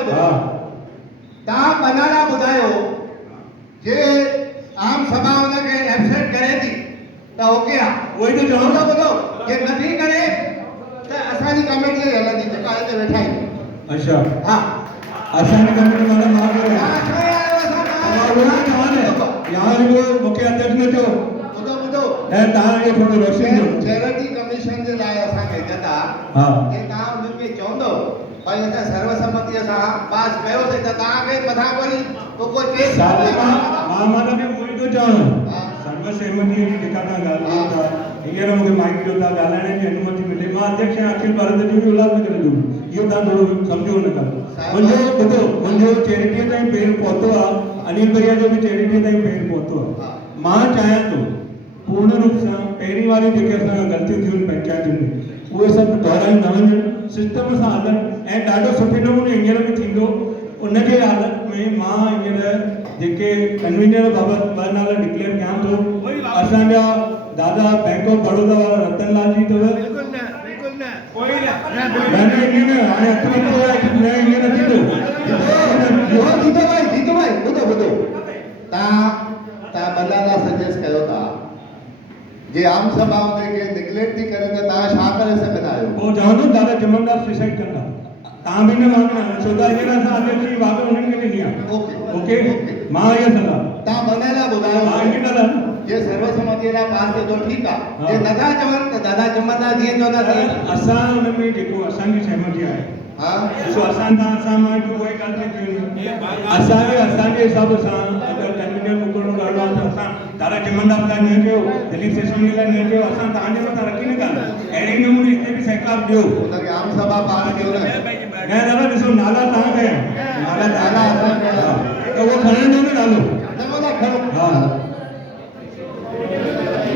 ॿुधो हाँ तव्हां बनाना ॿुधायो जे आम सभा हुनखे एब्सेंट करे थी त ओके आहे वही तो चवां ॿुधो ॿुधो जे नथी करे त असांजी कमेटी हलंदी जेका हिते वेठा आहियूं अच्छा हा असांजी कमेटी माना मां करे तव्हां असां आयो असां यहाँ रुको मुख्य अध्यक्ष ने चयो ॿुधो ॿुधो ऐं तव्हां इहो थोरो रोशनी ॾियो चैरिटी कमीशन जे लाइ असांखे जदा हा जे तव्हां उनखे चवंदो भाई असां सर्वसम्मतीअ सां पास कयोसीं त तव्हांखे मथां वरी कोई केस साले मां माना बि उहो ई थो चवां हा। सर्वसहमति जी जेका तव्हां ॻाल्हि कयो था हींअर मूंखे माइक ॾियो था ॻाल्हाइण जी अनुमति मिले मां अध्यक्ष आहियां अखिल भारत जो बि उल्हासनगर जो बि इहो तव्हां थोरो सम्झो न करो मुंहिंजो ॿुधो मुंहिंजो चैरिटीअ ताईं पेर पहुतो आहे अनिल भैया जो बि चैरिटीअ ताईं पेर पहुतो आहे मां चाहियां थो पूर्ण रूप सां पहिरीं वारियूं जेके असां ग़लतियूं थियूं आहिनि पंचायतुनि में उहे सभु दोहरायूं न वञनि सिस्टम सां हलनि ऐं ॾाढो सुठे नमूने हींअर बि थींदो उनजे हालत में मां हींअर जेके कन्वीनर बाबति ॿ नाला डिक्लेयर कयां थो असांजा दादा बैंक ऑफ बड़ौदा वारा रतनलाल जी अथव बिल्कुलु न बिल्कुलु न कोई न न ईअं न हाणे हथ वठो आहे न ईअं न थींदो जीतो भाई ॿुधो ॿुधो तव्हां बनाना सजेस्ट कयो था जे आम सभा हुनखे निगलेक्ट थी करे त तव्हां छा करे सघंदा आहियो पोइ चवंदो दादा चमनदास डिसाइड कंदा तव्हां बि न मांगना छो त हींअर असां अध्यक्ष जी वाक हुननि खे ॾिनी आहे ओके मां इहा सलाह तव्हां बनाना ॿुधायो हा हीअं न जे सर्वसम्मतीअ लाइ पास थिए थो ठीकु आहे जे नथा चवनि त दादा चमनदास जीअं चवंदा तीअं असां हुन में जेको असांजी सहमति आहे हा ॾिसो असां मां उहे ॻाल्हि थियूं असांजे हिसाब सां अगरि कन्वीनर मोकिलणो ॾाढो आहे त असां दादा चमनदास लाइ न कयो दिलीप सेसवानी लाइ न कयो असां तव्हांजे मथां रखी न ॻाल्हि अहिड़े नमूने हिते बि सहकार ॾियो हुनखे आम सभा पास कयो न न दादा ॾिसो नाला तव्हां कया नाला दादा त उहो खणणु